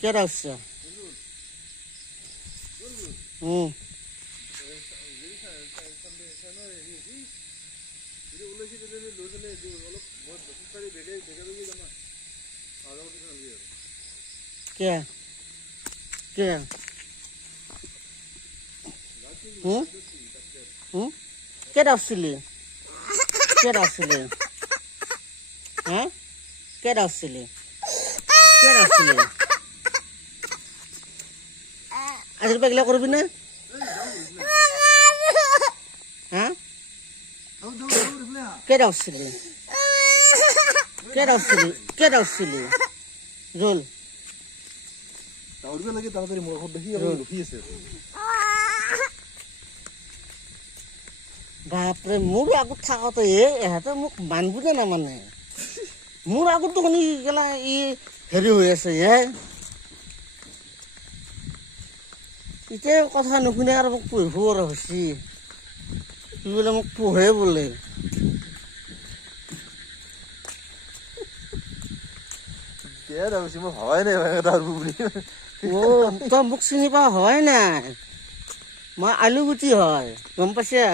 কেটা উঠছে কে কে কেটা উঠছিলি কেটা উঠছিলি হ্যাঁ কেটা উঠছিলি কেটা উঠছিলি আজকে এগুলা করবি না হ্যাঁ কেটা উঠছিলি কেটা উঠছিলি কেটা উঠছিলি জল দৌড়বে লাগে তাড়াতাড়ি মোর দেখি লুকিয়েছে বাপরে মোর আগত থাকতে এহেঁতে মোক মানবুনে নামানে মোৰ আগত দেখোন ইগেলা ই হেৰি হৈ আছে এতিয়া কথা নুশুনে আৰু মোক পঢ়িব আৰু হৈছে সি বোলে মোক পঢ়ে বোলে মই ভাবাই নাই বুলি তই মোক চিনি পোৱা হয় নাই মই আলুগুটি হয় গম পাইছা